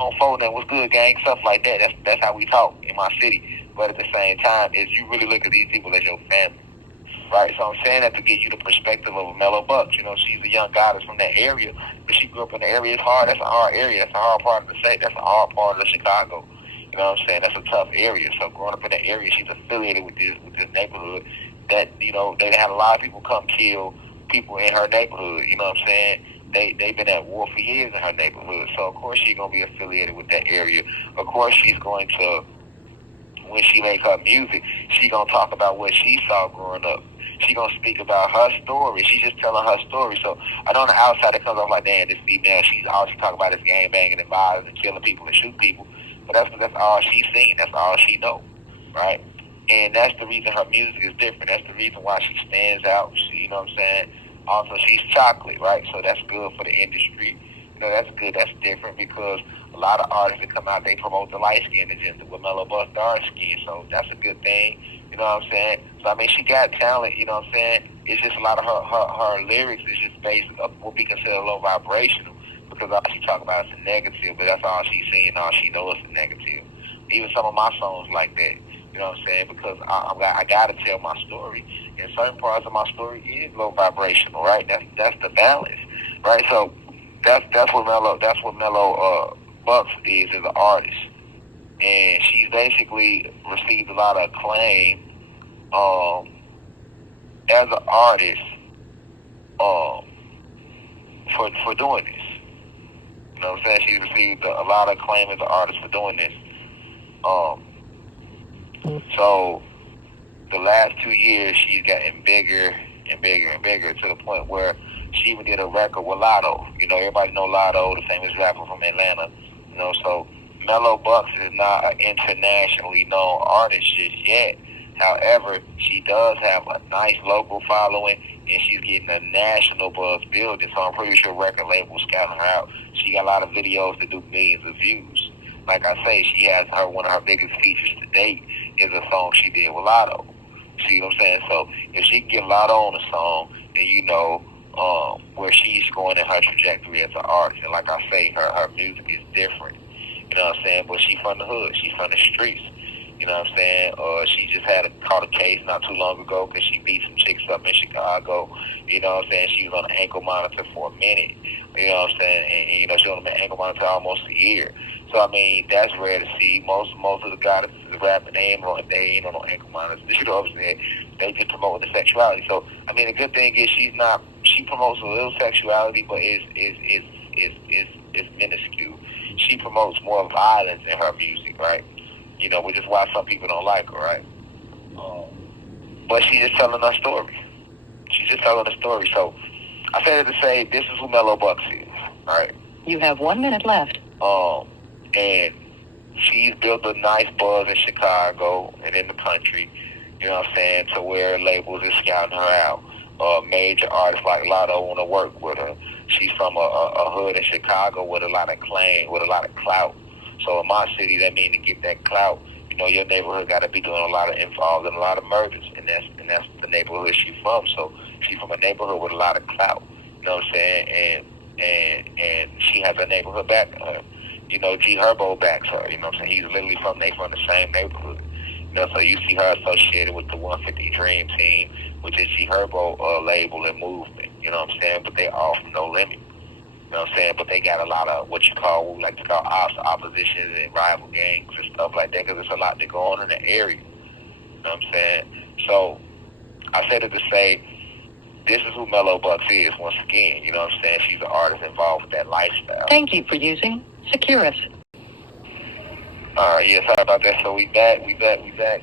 on phone and what's good, gang, stuff like that. That's how we talk in my city. But at the same time, is you really look at these people as your family. Right, so I'm saying that to give you the perspective of Mello Buckzz. You know, she's a young goddess from that area, but she grew up in the area. It's hard. That's a hard area. That's a hard part of the state. That's a hard part of Chicago. You know what I'm saying? That's a tough area. So growing up in that area, she's affiliated with this neighborhood. That they had a lot of people come kill people in her neighborhood. You know what I'm saying? They've been at war for years in her neighborhood. So of course she's gonna be affiliated with that area. Of course she's going to, when she make her music, she gonna talk about what she saw growing up. She gonna speak about her story. She's just telling her story. So I know on the outside it comes off like, damn, this female, she's all she talk about is gang banging and violence and killing people and shooting people. But that's all she's seen. That's all she know, right? And that's the reason her music is different. That's the reason why she stands out. You know what I'm saying? Also, she's chocolate, right? So that's good for the industry. You know, that's good. That's different because a lot of artists that come out, they promote the light skin agenda with Mello Buckzz dark skin. So that's a good thing. You know what I'm saying? So, I mean, she got talent, you know what I'm saying? It's just a lot of her lyrics is just based on what we consider low vibrational because all she talk about is the negative, but that's all she's seeing, all she knows is the negative. Even some of my songs like that, you know what I'm saying? Because I got to tell my story. And certain parts of my story is low vibrational, right? That's the balance, right? So that's what Mello Buckzz is as an artist. And she's basically received a lot of acclaim as an artist for doing this. You know what I'm saying? She's received a lot of acclaim as an artist for doing this. So the last 2 years, she's gotten bigger and bigger and bigger to the point where she even did a record with Lotto. You know, everybody know Lotto, the famous rapper from Atlanta. You know, so Mello Buckzz is not an internationally known artist just yet. However, she does have a nice local following, and she's getting a national buzz building. So I'm pretty sure record labels scouting her out. She got a lot of videos that do millions of views. Like I say, she has one of her biggest features to date is a song she did with Lotto. See what I'm saying? So if she can get Lotto on a song, then you know where she's going in her trajectory as an artist. And like I say, her music is different. You know what I'm saying? But she's from the hood. She's from the streets. You know what I'm saying? She just caught a case not too long ago because she beat some chicks up in Chicago. You know what I'm saying? She was on an ankle monitor for a minute. You know what I'm saying? And you know, she was on an ankle monitor almost a year. So I mean, that's rare to see. Most of the guys that rapping, they ain't on no ankle monitors. You know what I'm saying? They just promote the sexuality. So I mean, the good thing is she promotes a little sexuality, but it's minuscule. She promotes more violence in her music, right? You know, which is why some people don't like her, right? But she's just telling her story. She's just telling the story. So I said it to say this is who Mello Buckzz is, all right? You have 1 minute left. And she's built a nice buzz in Chicago and in the country, you know what I'm saying, to where labels is scouting her out. Major artists like Lotto want to work with her. She's from a hood in Chicago with a lot of claim, with a lot of clout. So in my city, that means to get that clout, you know, your neighborhood got to be doing involved in a lot of murders, and that's the neighborhood she's from. So she's from a neighborhood with a lot of clout, you know what I'm saying, and she has a neighborhood backing her. You know, G Herbo backs her. You know what I'm saying? He's literally from the same neighborhood. You know, so you see her associated with the 150 Dream Team, which is G Herbo label and movement. You know what I'm saying? But they all from No Limit. You know what I'm saying? But they got a lot of what we like to call opposition and rival gangs and stuff like that because there's a lot that go on in the area. You know what I'm saying? So I said it to say this is who Mello Buckzz is once again. You know what I'm saying? She's an artist involved with that lifestyle. Thank you for using Securus. All right, yeah, sorry about that. So we back.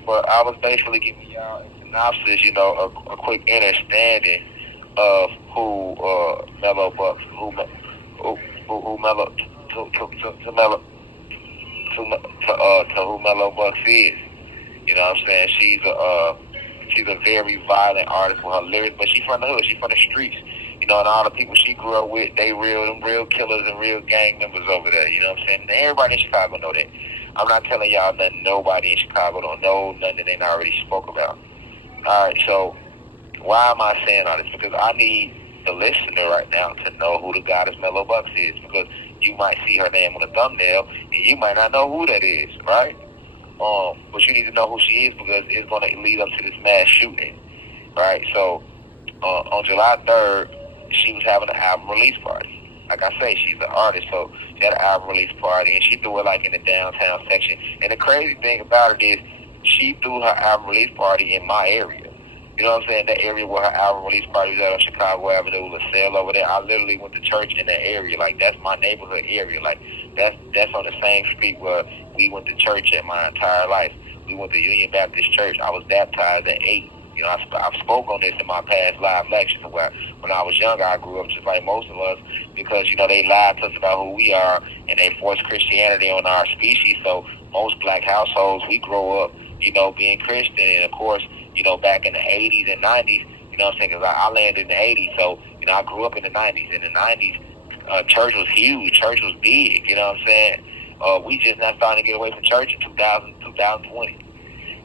But I was basically giving y'all a synopsis, you know, a quick understanding of who Mello Buckzz, who Mello to who Mello Buckzz is. You know what I'm saying? She's a very violent artist with her lyrics, but she's from the hood. She's from the streets. You know, and all the people she grew up with, they real killers and real gang members over there. You know what I'm saying? And everybody in Chicago know that. I'm not telling y'all nothing nobody in Chicago don't know, nothing that they not already spoke about. All right, so why am I saying all this? Because I need the listener right now to know who the goddess Mello Buckzz is, because you might see her name on the thumbnail and you might not know who that is, right? But you need to know who she is because it's going to lead up to this mass shooting, right? So on July 3rd, she was having an album release party. Like I say, she's an artist, so she had an album release party, and she threw it like in the downtown section. And the crazy thing about it is, she threw her album release party in my area. You know what I'm saying? That area where her album release party was at on Chicago Avenue, LaSalle over there. I literally went to church in that area. Like, that's my neighborhood area. Like, that's on the same street where we went to church at my entire life. We went to Union Baptist Church. I was baptized at 8. You know, I've spoke on this in my past live lectures where when I was younger, I grew up just like most of us because, you know, they lied to us about who we are and they forced Christianity on our species. So most black households, we grow up, you know, being Christian. And, of course, you know, back in the 80s and 90s, you know what I'm saying, because I landed in the 80s. So, you know, I grew up in the 90s. In the 90s, church was huge. Church was big, you know what I'm saying? We just not starting to get away from church in 2020.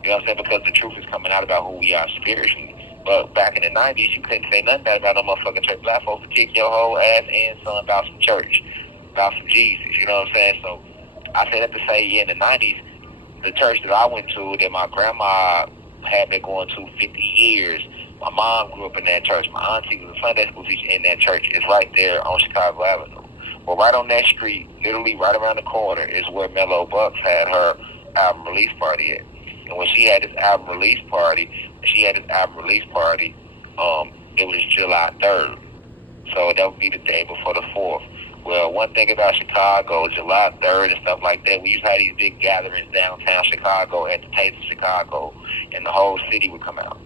You know what I'm saying? Because the truth is coming out about who we are spiritually. But back in the 90s, you couldn't say nothing bad about no motherfucking church. Black folks would kick your whole ass and son about some church, about some Jesus. You know what I'm saying? So I say that to say, yeah, in the 90s, the church that I went to, that my grandma had been going to 50 years, my mom grew up in that church. My auntie was a Sunday school teacher in that church. It's right there on Chicago Avenue. Well, right on that street, literally right around the corner, is where Mello Buckzz had her album release party at. And when she had this album release party, it was July 3rd. So that would be the day before the 4th. Well, one thing about Chicago, July 3rd and stuff like that, we used to have these big gatherings downtown Chicago at the Taste of Chicago, and the whole city would come out.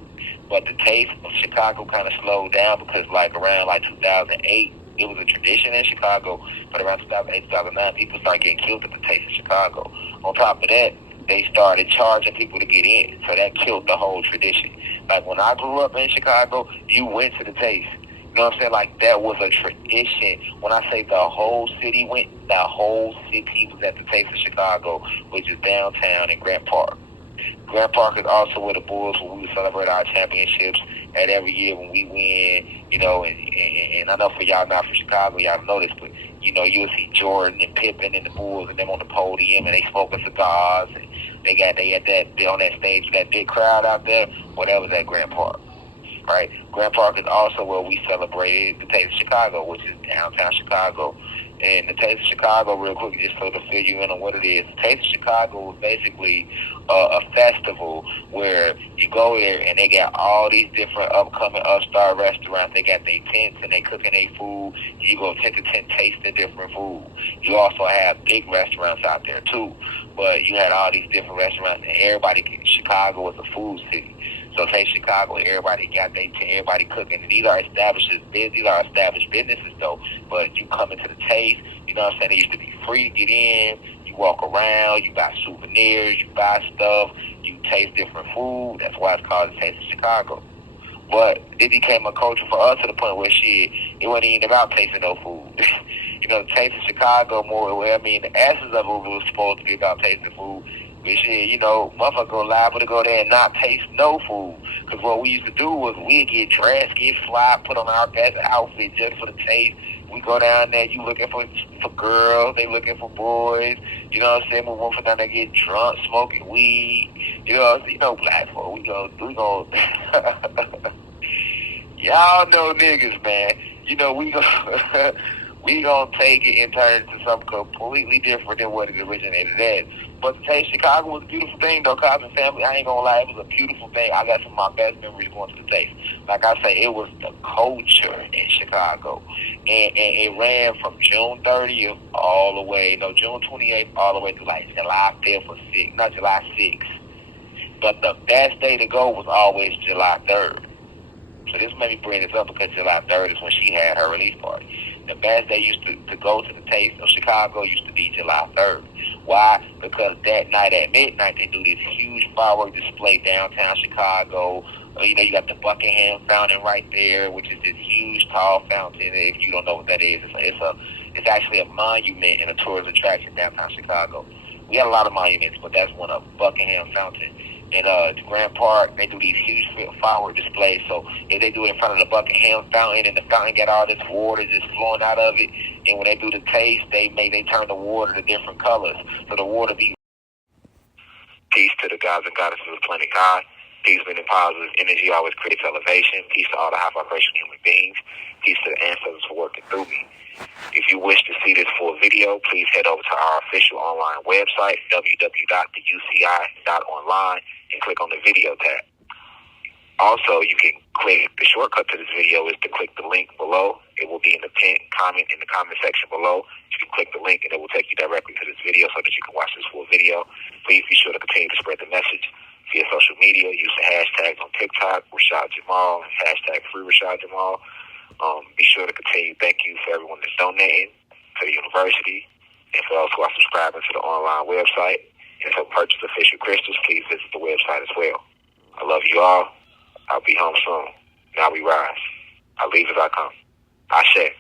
But the Taste of Chicago kind of slowed down because, like, around, 2008, it was a tradition in Chicago, but around 2008, 2009, people started getting killed at the Taste of Chicago. On top of that, they started charging people to get in, so that killed the whole tradition. Like, when I grew up in Chicago, you went to the Taste. You know what I'm saying? Like, that was a tradition. When I say the whole city went, the whole city was at the Taste of Chicago, which is downtown in Grant Park. Grant Park is also where the Bulls, where we celebrate our championships at every year when we win, you know, and I know for y'all not from Chicago, y'all know this, but, you know, you'll see Jordan and Pippen and the Bulls and them on the podium and they smoking cigars and they had that on that stage with that big crowd out there. Well, that was at Grant Park, right? Grant Park is also where we celebrated the Taste of Chicago, which is downtown Chicago. And the Taste of Chicago, real quick, just so to fill you in on what it is. The Taste of Chicago is basically a festival where you go there and they got all these different upcoming upstart restaurants. They got their tents and they cooking their food. You go tent to tent tasting different food. You also have big restaurants out there too. But you had all these different restaurants, and Chicago is a food city. So Taste Chicago, everybody got their tent, everybody cooking. And these are established businesses though. But you come into the Taste, you know what I'm saying? It used to be free to get in. You walk around, you buy souvenirs, you buy stuff, you taste different food. That's why it's called the Taste of Chicago. But it became a culture for us to the point where it wasn't even about tasting no food. You know, the Taste of Chicago the essence of it was supposed to be about tasting food. But shit, you know, motherfuckers go liable to go there and not taste no food. Because what we used to do was we'd get dressed, get fly, put on our best outfit just for the taste. We go down there, you looking for girls, they looking for boys. You know what I'm saying? We went for down there, get drunk, smoking weed. You know, black folk, we go. Y'all know niggas, man. You know, we go. We gonna take it and turn it into something completely different than what it originated as. But the Taste Chicago was a beautiful thing, though, Cosby family. I ain't gonna lie, it was a beautiful thing. I got some of my best memories going to the Taste. Like I say, it was the culture in Chicago. And it ran from June 30th June 28th all the way to July 5th or 6th, not July 6th. But the best day to go was always July 3rd. So this made me bring this up because July 3rd is when she had her release party. The best day used to go to the Taste of Chicago used to be July 3rd. Why? Because that night at midnight, they do this huge firework display downtown Chicago. You got the Buckingham Fountain right there, which is this huge, tall fountain. If you don't know what that is, it's actually a monument and a tourist attraction downtown Chicago. We had a lot of monuments, but that's one of Buckingham Fountain. in Grand Park, they do these huge firework displays. So if they do it in front of the Buckingham Fountain, and the fountain got all this water just flowing out of it, and when they do the taste, they turn the water to different colors. So the water be. Peace to the gods and goddesses of planet God. Peace, meaning positive energy always creates elevation. Peace to all the high vibration human beings. Peace to the ancestors for working through me. If you wish to see this full video, please head over to our official online website, www.theuci.online, and click on the video tab. Also, you can click the shortcut to this video is to click the link below. It will be in the pinned comment in the comment section below. You can click the link and it will take you directly to this video so that you can watch this full video. Please be sure to continue to spread the message via social media. Use the hashtags on TikTok, Rashad Jamal, and hashtag free Rashad Jamal. Be sure to continue. Thank you for everyone that's donating to the university and for those who are subscribing to the online website. And to purchase official crystals, please visit the website as well. I love you all. I'll be home soon. Now we rise. I leave as I come. Ashe.